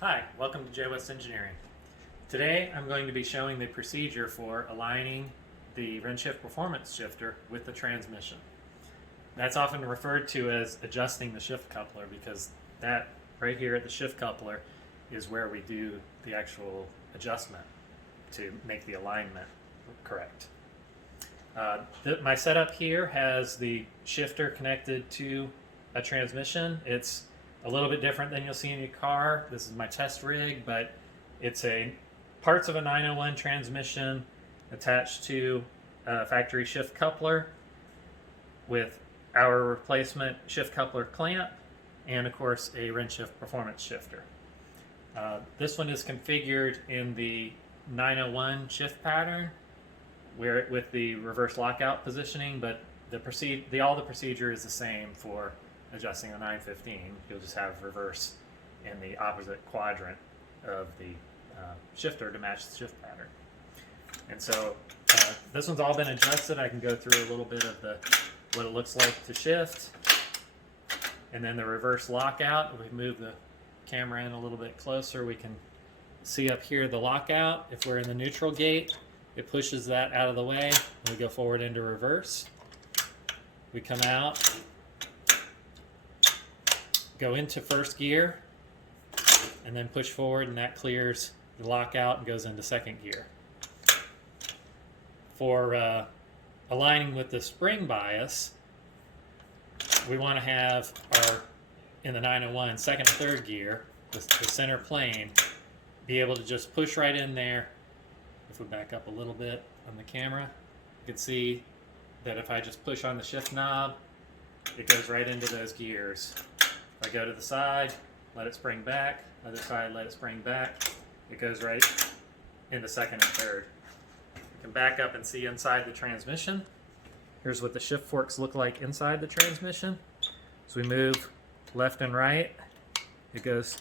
Hi, welcome to JWest Engineering. Today I'm going to be showing the procedure for aligning the RennShift performance shifter with the transmission. That's often referred to as adjusting the shift coupler because that right here at the shift coupler is where we do the actual adjustment to make the alignment correct. My setup here has the shifter connected to a transmission. It's a little bit different than you'll see in your car. This is my test rig, but it's parts of a 901 transmission attached to a factory shift coupler with our replacement shift coupler clamp and of course a RennShift performance shifter. This one is configured in the 901 shift pattern where with the reverse lockout positioning, but all the procedure is the same for adjusting the 915. You'll just have reverse in the opposite quadrant of the shifter to match the shift pattern. And so this one's all been adjusted. I can go through a little bit of what it looks like to shift. And then the reverse lockout, if we move the camera in a little bit closer, we can see up here the lockout. If we're in the neutral gate, it pushes that out of the way and we go forward into reverse. We come out, go into first gear, and then push forward, and that clears the lockout and goes into second gear. For aligning with the spring bias, we want to have in the 901 second and third gear, the center plane, be able to just push right in there. If we back up a little bit on the camera, you can see that if I just push on the shift knob, it goes right into those gears. If I go to the side, let it spring back, other side, let it spring back, it goes right into second and third. You can back up and see inside the transmission. Here's what the shift forks look like inside the transmission. So we move left and right, it goes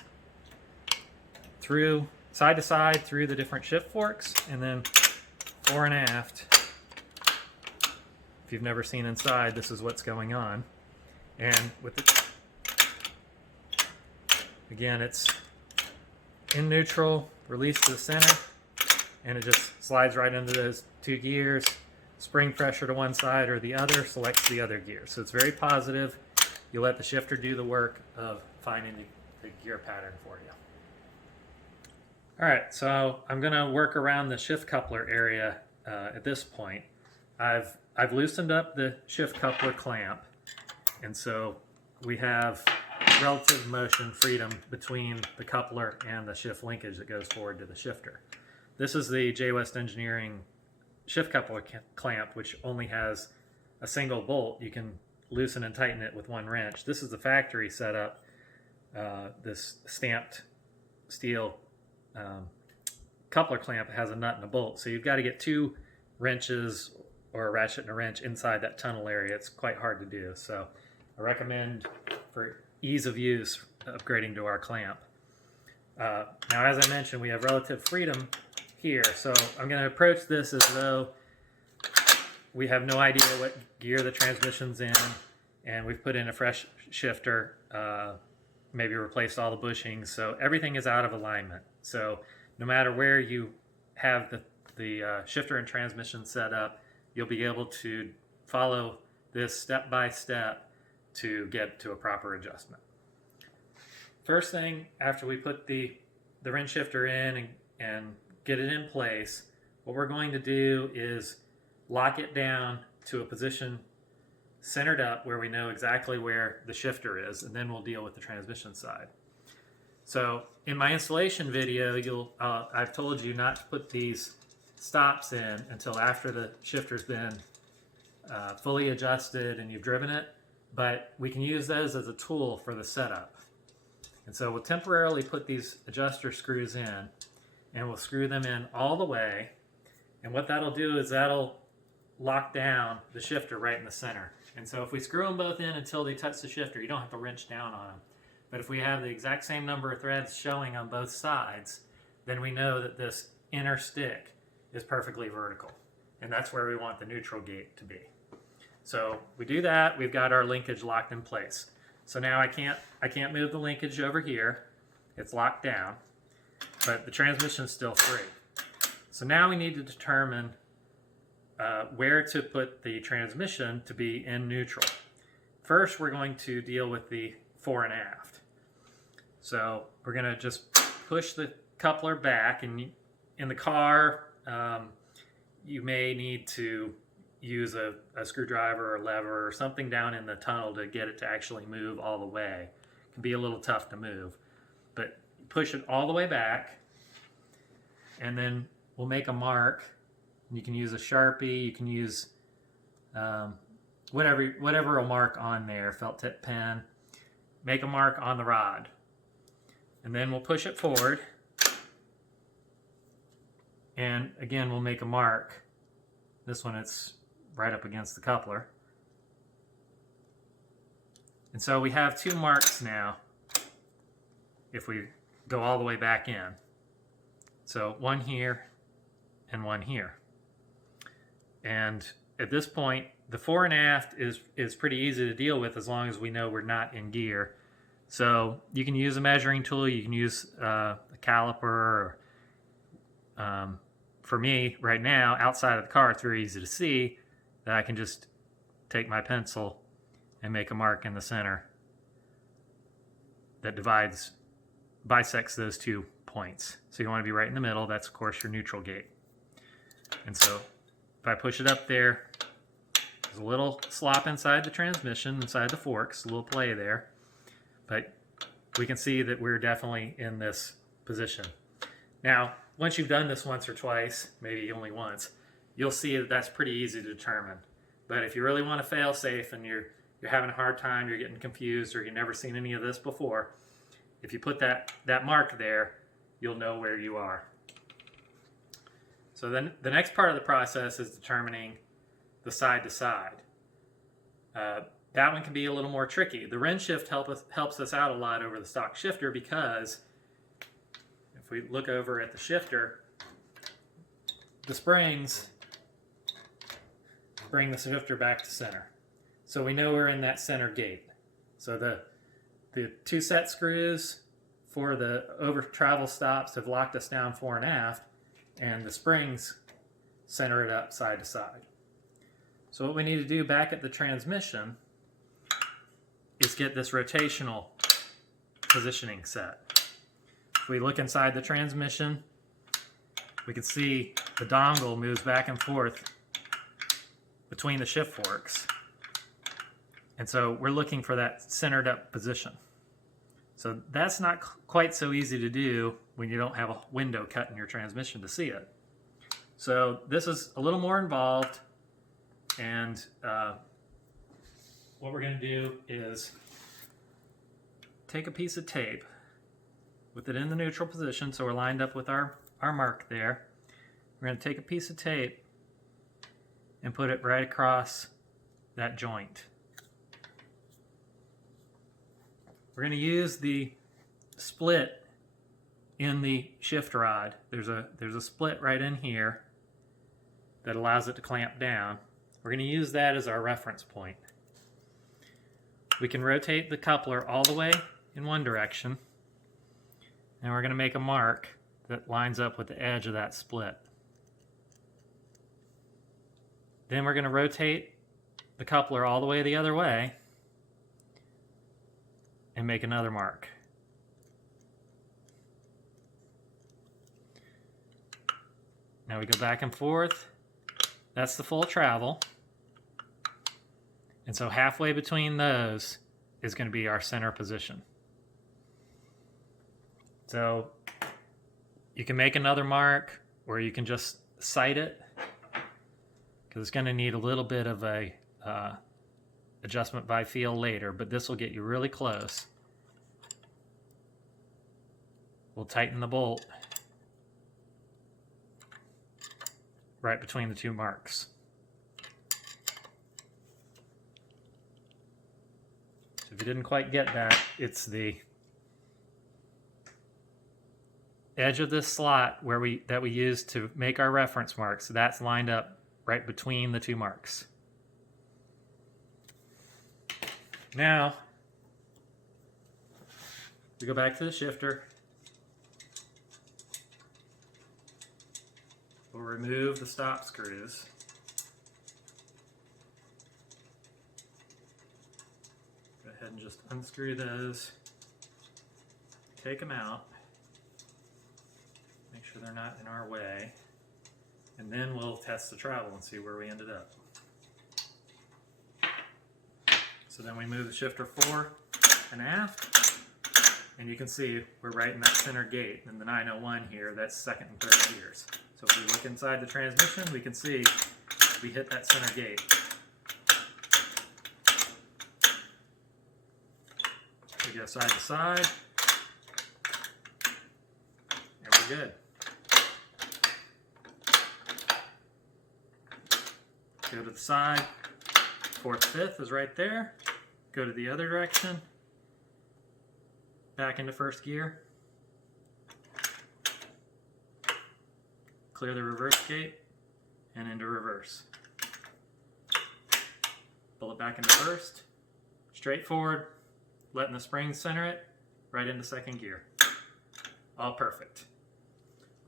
through side to side through the different shift forks, and then fore and aft. If you've never seen inside, this is what's going on. And with again, it's in neutral, release to the center, and it just slides right into those two gears. Spring pressure to one side or the other selects the other gear. So it's very positive. You let the shifter do the work of finding the gear pattern for you. All right, so I'm going to work around the shift coupler area at this point. I've loosened up the shift coupler clamp, and so we have relative motion freedom between the coupler and the shift linkage that goes forward to the shifter. This is the JWest Engineering shift coupler clamp, which only has a single bolt. You can loosen and tighten it with one wrench. This is the factory setup, this stamped steel coupler clamp has a nut and a bolt, so you've got to get two wrenches or a ratchet and a wrench inside that tunnel area. It's quite hard to do, so I recommend for ease of use upgrading to our clamp. Now, as I mentioned, we have relative freedom here, so I'm going to approach this as though we have no idea what gear the transmission's in, and we've put in a fresh shifter, maybe replaced all the bushings, so everything is out of alignment. So no matter where you have the shifter and transmission set up, you'll be able to follow this step by step to get to a proper adjustment. First thing, after we put the Renn shifter in and get it in place, what we're going to do is lock it down to a position centered up where we know exactly where the shifter is, and then we'll deal with the transmission side. So in my installation video, I've told you not to put these stops in until after the shifter's been fully adjusted and you've driven it, but we can use those as a tool for the setup. And so we'll temporarily put these adjuster screws in, and we'll screw them in all the way, and what that'll do is that'll lock down the shifter right in the center. And so if we screw them both in until they touch the shifter, you don't have to wrench down on them. But if we have the exact same number of threads showing on both sides, then we know that this inner stick is perfectly vertical. And that's where we want the neutral gate to be. So we do that, we've got our linkage locked in place. So now I can't move the linkage over here. It's locked down, but the transmission is still free. So now we need to determine where to put the transmission to be in neutral. First, we're going to deal with the fore and aft. So we're going to just push the coupler back, and in the car, you may need to use a screwdriver or lever or something down in the tunnel to get it to actually move all the way. It can be a little tough to move, but push it all the way back, and then we'll make a mark. You can use a Sharpie, you can use whatever will mark on there, felt tip pen. Make a mark on the rod, and then we'll push it forward, and again we'll make a mark. This one, it's right up against the coupler, and so we have two marks now if we go all the way back in. So one here and one here. And at this point, the fore and aft is pretty easy to deal with as long as we know we're not in gear. So you can use a measuring tool, you can use a caliper, or for me right now, outside of the car, it's very easy to see that I can just take my pencil and make a mark in the center that bisects those 2 points. So you want to be right in the middle. That's of course your neutral gate. And so if I push it up there, there's a little slop inside the transmission, inside the forks, a little play there, but we can see that we're definitely in this position. Now, once you've done this once or twice, maybe only once, you'll see that that's pretty easy to determine. But if you really want to fail safe and you're having a hard time, you're getting confused, or you've never seen any of this before, if you put that mark there, you'll know where you are. So then the next part of the process is determining the side to side. That one can be a little more tricky. The RennShift helps us out a lot over the stock shifter, because if we look over at the shifter, the springs bring the shifter back to center. So we know we're in that center gate. So the 2 set screws for the over travel stops have locked us down fore and aft, and the springs center it up side to side. So what we need to do back at the transmission is get this rotational positioning set. If we look inside the transmission, we can see the dongle moves back and forth between the shift forks. And so we're looking for that centered up position. So that's not quite so easy to do when you don't have a window cut in your transmission to see it. So this is a little more involved, and what we're going to do is take a piece of tape with it in the neutral position, so we're lined up with our mark there. We're going to take a piece of tape and put it right across that joint. We're going to use the split in the shift rod. There's a split right in here that allows it to clamp down. We're going to use that as our reference point. We can rotate the coupler all the way in one direction, and we're going to make a mark that lines up with the edge of that split. Then we're going to rotate the coupler all the way the other way and make another mark. Now we go back and forth. That's the full travel. And so halfway between those is going to be our center position. So you can make another mark, or you can just sight it, because it's going to need a little bit of a adjustment by feel later, but this will get you really close. We'll tighten the bolt right between the 2 marks. So if you didn't quite get that, it's the edge of this slot that we use to make our reference marks. So that's lined up right between the 2 marks. Now we go back to the shifter, we'll remove the stop screws. Go ahead and just unscrew those. Take them out. Make sure they're not in our way. And then we'll test the travel and see where we ended up. So then we move the shifter fore and aft. And you can see we're right in that center gate. In the 901 here, that's second and third gears. So if we look inside the transmission, we can see we hit that center gate. We go side to side. And we're good. Go to the side. Fourth, fifth is right there. Go to the other direction. Back into first gear. Clear the reverse gate and into reverse. Pull it back into first. Straight forward, letting the springs center it, right into second gear. All perfect.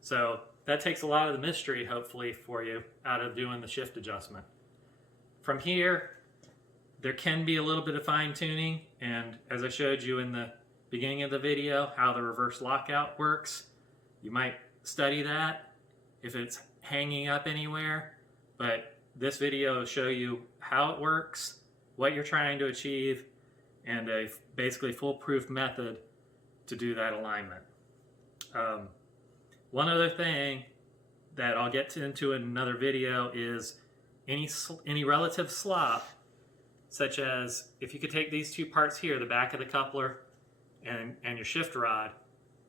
So that takes a lot of the mystery, hopefully, for you out of doing the shift adjustment. From here, there can be a little bit of fine tuning, and as I showed you in the beginning of the video, how the reverse lockout works, you might study that if it's hanging up anywhere, but this video will show you how it works, what you're trying to achieve, and a basically foolproof method to do that alignment. One other thing that I'll get into in another video is any relative slop, such as if you could take these two parts here, the back of the coupler and your shift rod,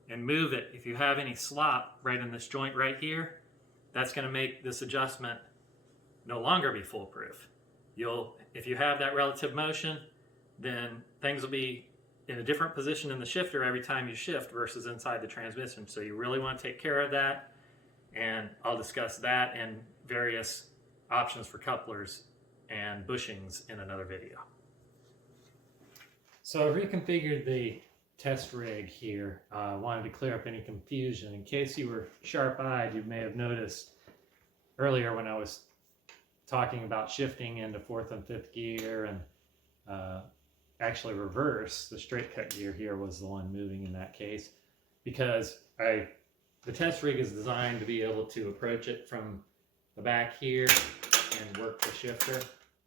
and move it. If you have any slop right in this joint right here, that's going to make this adjustment no longer be foolproof. If you have that relative motion, then things will be in a different position in the shifter every time you shift versus inside the transmission. So you really want to take care of that, and I'll discuss that and various options for couplers and bushings in another video. So I reconfigured the test rig here. I wanted to clear up any confusion. In case you were sharp-eyed, you may have noticed earlier when I was talking about shifting into fourth and fifth gear and actually reverse, the straight cut gear here was the one moving in that case, because the test rig is designed to be able to approach it from the back here and work the shifter,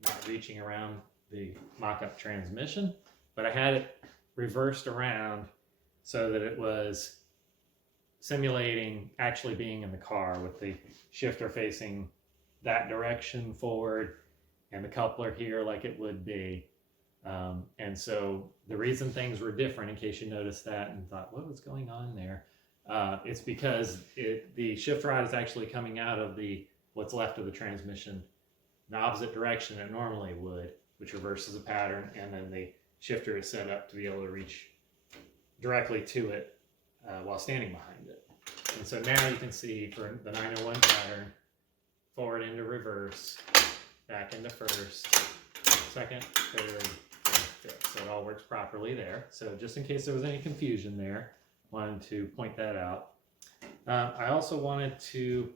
not reaching around the mock-up transmission. But I had it reversed around so that it was simulating actually being in the car with the shifter facing that direction forward and the coupler here like it would be. And so the reason things were different, in case you noticed that and thought, what was going on there? It's because the shift rod is actually coming out of what's left of the transmission in the opposite direction it normally would, which reverses the pattern, and then the shifter is set up to be able to reach directly to it while standing behind it. And so now you can see for the 901 pattern, forward into reverse, back into first, second, third, and fifth. So it all works properly there. So just in case there was any confusion there, wanted to point that out. I also wanted to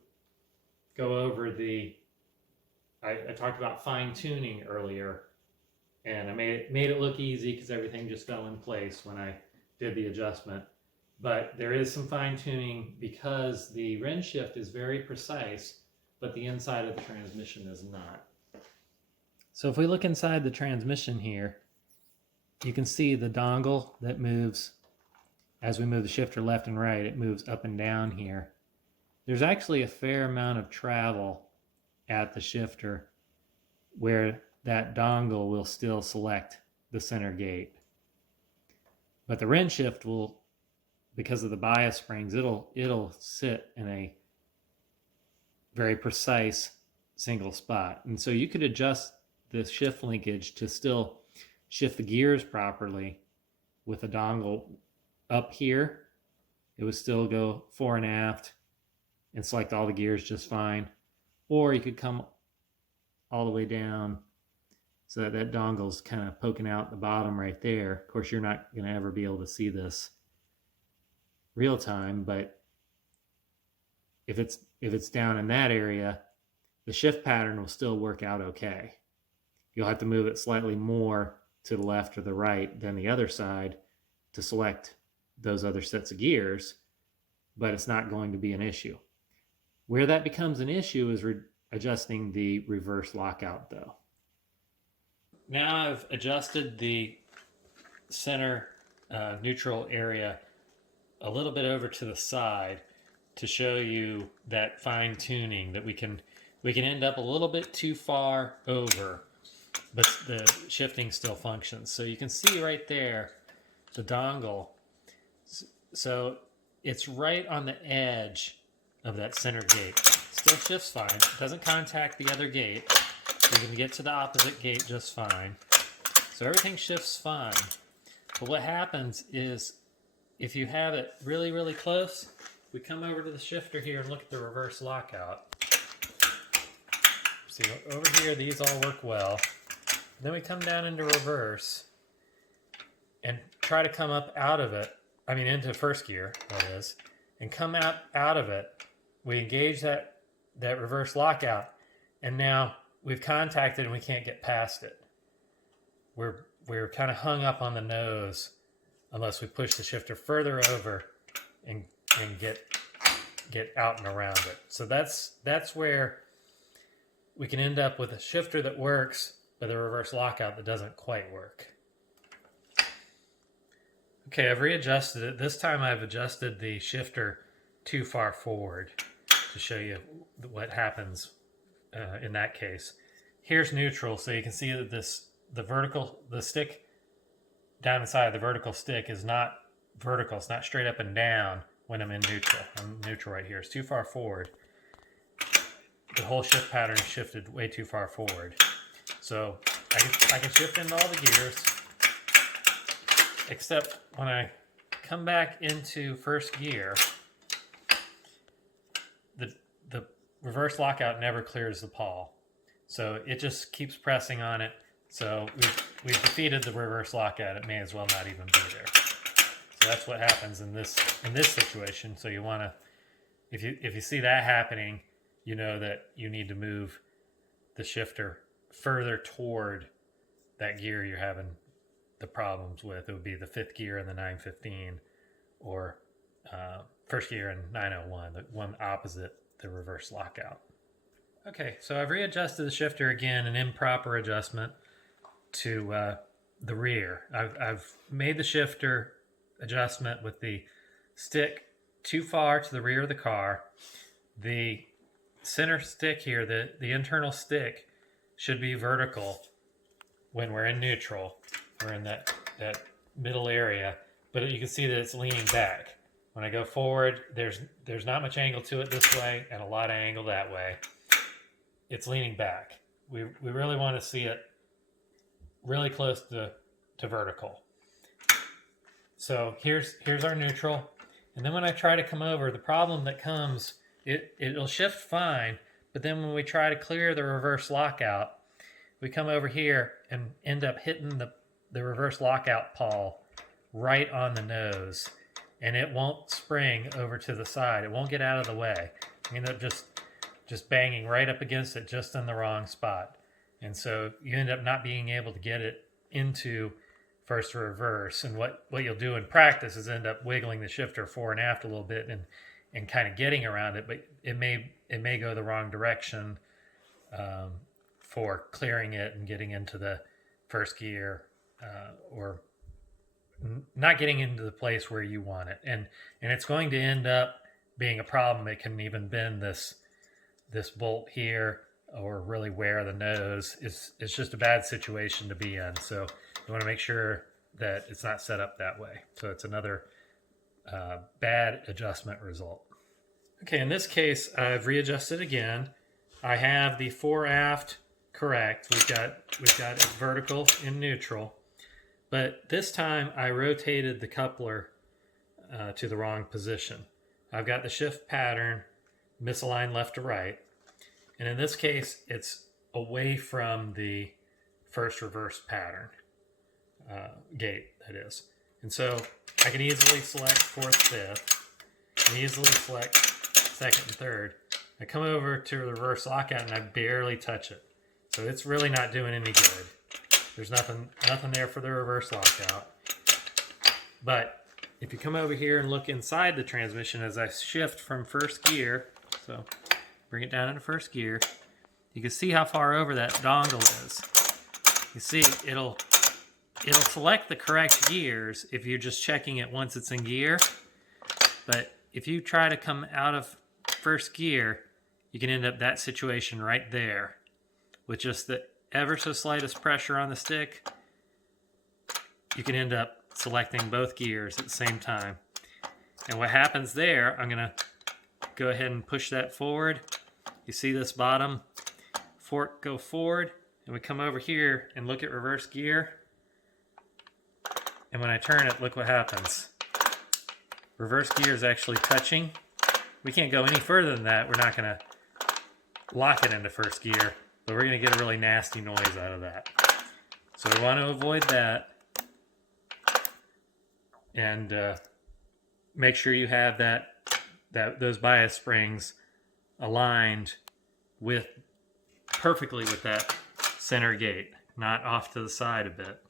go over I talked about fine tuning earlier, and I made it look easy because everything just fell in place when I did the adjustment. But there is some fine tuning because the RennShift is very precise, but the inside of the transmission is not. So if we look inside the transmission here, you can see the dongle that moves as we move the shifter left and right. It moves up and down here. There's actually a fair amount of travel at the shifter where that dongle will still select the center gate. But the RennShift will, because of the bias springs, it'll sit in a very precise single spot. And so you could adjust the shift linkage to still shift the gears properly with a dongle up here. It would still go fore and aft and select all the gears just fine. Or you could come all the way down so that that dongle's kind of poking out the bottom right there. Of course, you're not going to ever be able to see this real time, but if it's down in that area, the shift pattern will still work out okay. You'll have to move it slightly more to the left or the right than the other side to select those other sets of gears, but it's not going to be an issue. Where that becomes an issue is adjusting the reverse lockout though. Now I've adjusted the center neutral area a little bit over to the side to show you that fine tuning that we can end up a little bit too far over, but the shifting still functions. So you can see right there the dongle. So it's right on the edge of that center gate. Still shifts fine. It doesn't contact the other gate. You can get to the opposite gate just fine. So everything shifts fine. But what happens is if you have it really, really close, we come over to the shifter here and look at the reverse lockout. See, over here, these all work well. Then we come down into reverse and try to come up out of it, into first gear, that is, and come out of it. We engage that reverse lockout, and now we've contacted and we can't get past it. We're kind of hung up on the nose unless we push the shifter further over and get out and around it. So that's where we can end up with a shifter that works, but a reverse lockout that doesn't quite work. Okay, I've readjusted it. This time I've adjusted the shifter too far forward to show you what happens in that case. Here's neutral, so you can see that the stick down inside the vertical stick is not vertical. It's not straight up and down when I'm in neutral. I'm neutral right here. It's too far forward. The whole shift pattern is shifted way too far forward. So I can shift into all the gears, except when I come back into first gear, the reverse lockout never clears the pawl. So it just keeps pressing on it. So we've defeated the reverse lockout. It may as well not even be there. So that's what happens in this situation. So you want to, if you see that happening, you know that you need to move the shifter further toward that gear you're having the problems with. It would be the fifth gear in the 915 or first gear in 901, the one opposite the reverse lockout. Okay, so I've readjusted the shifter again, an improper adjustment to the rear. I've made the shifter adjustment with the stick too far to the rear of the car. The center stick here, the internal stick, should be vertical when we're in neutral. We're in that middle area, but you can see that it's leaning back. When I go forward, there's not much angle to it this way and a lot of angle that way. It's leaning back. We really want to see it really close to vertical. So here's our neutral. And then when I try to come over, the problem that comes, it'll shift fine, but then when we try to clear the reverse lockout, we come over here and end up hitting the reverse lockout pawl right on the nose, and it won't spring over to the side. It won't get out of the way. You end up just banging right up against it just in the wrong spot. And so you end up not being able to get it into first to reverse. And what you'll do in practice is end up wiggling the shifter fore and aft a little bit and kind of getting around it, but it may go the wrong direction for clearing it and getting into the first gear or not getting into the place where you want it. And it's going to end up being a problem. It can even bend this bolt here or really wear the nose. It's just a bad situation to be in. So you want to make sure that it's not set up that way. So it's another bad adjustment result. Okay, in this case, I've readjusted again. I have the fore aft correct. We've got it vertical in neutral. But this time I rotated the coupler to the wrong position. I've got the shift pattern misaligned left to right. And in this case, it's away from the first reverse pattern gate, that is. And so I can easily select fourth, fifth, and easily select second and third. I come over to the reverse lockout and I barely touch it. So it's really not doing any good. There's nothing there for the reverse lockout. But if you come over here and look inside the transmission as I shift from first gear, so bring it down into first gear, you can see how far over that dongle is. You see it'll select the correct gears if you're just checking it once it's in gear. But if you try to come out of first gear, you can end up that situation right there with just the ever so slightest pressure on the stick. You can end up selecting both gears at the same time. And what happens there, I'm gonna go ahead and push that forward. You see this bottom fork go forward, and we come over here and look at reverse gear. And when I turn it, look what happens. Reverse gear is actually touching. We can't go any further than that. We're not gonna lock it into first gear, but we're gonna get a really nasty noise out of that. So we want to avoid that. And make sure you have those bias springs aligned perfectly with that center gate, not off to the side a bit.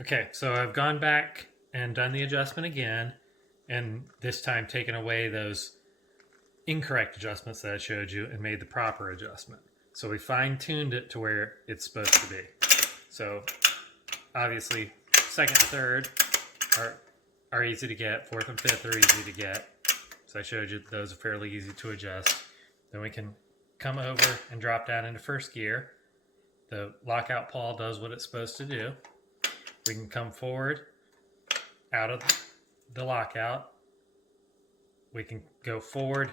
Okay, so I've gone back and done the adjustment again, and this time taken away those incorrect adjustments that I showed you and made the proper adjustment. So we fine-tuned it to where it's supposed to be. So obviously, second and third are easy to get. Fourth and fifth are easy to get. So I showed you those are fairly easy to adjust. Then we can come over and drop down into first gear. The lockout pawl does what it's supposed to do. We can come forward out of the lockout. We can go forward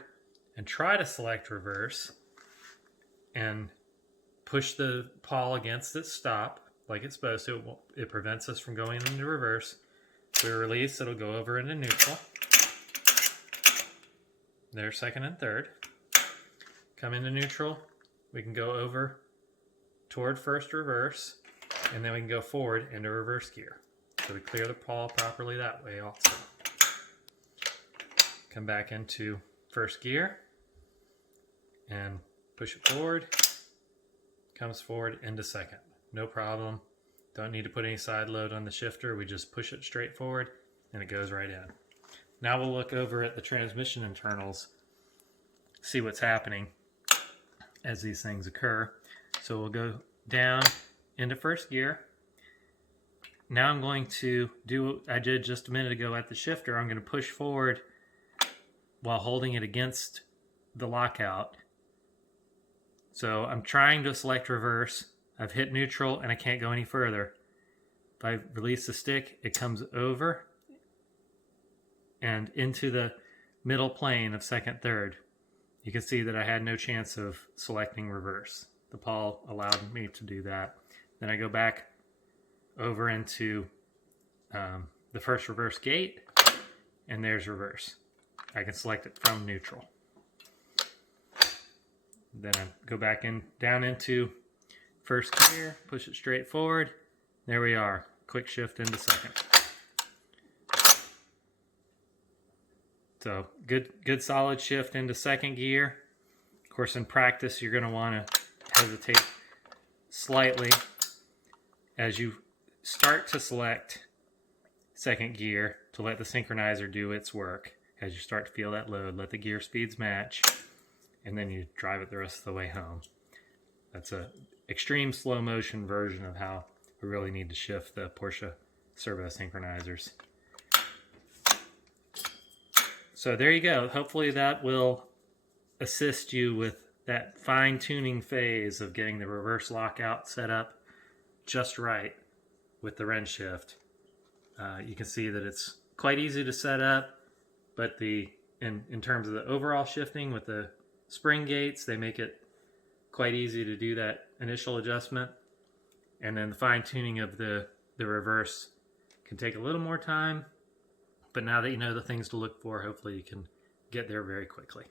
and try to select reverse and push the pawl against its stop like it's supposed to. It prevents us from going into reverse. If we release, it'll go over into neutral. There's second and third. Come into neutral. We can go over toward first reverse, and then we can go forward into reverse gear. So we clear the pawl properly that way also. Come back into first gear and push it forward. Comes forward into second. No problem. Don't need to put any side load on the shifter. We just push it straight forward and it goes right in. Now we'll look over at the transmission internals, see what's happening as these things occur. So we'll go down into first gear. Now I'm going to do what I did just a minute ago at the shifter. I'm going to push forward while holding it against the lockout. So I'm trying to select reverse. I've hit neutral and I can't go any further. If I release the stick, it comes over and into the middle plane of second, third. You can see that I had no chance of selecting reverse. The pawl allowed me to do that. Then I go back over into the first reverse gate, and there's reverse. I can select it from neutral. Then I go back down into first gear, push it straight forward. There we are. Quick shift into second. So good solid shift into second gear. Of course, in practice, you're going to want to hesitate slightly as you start to select second gear to let the synchronizer do its work. As you start to feel that load, let the gear speeds match, and then you drive it the rest of the way home. That's an extreme slow motion version of how we really need to shift the Porsche servo synchronizers. So there you go. Hopefully that will assist you with that fine-tuning phase of getting the reverse lockout set up just right with the RennShift. You can see that it's quite easy to set up, but in terms of the overall shifting with the spring gates, they make it quite easy to do that initial adjustment. And then the fine-tuning of the reverse can take a little more time, but now that you know the things to look for, hopefully you can get there very quickly.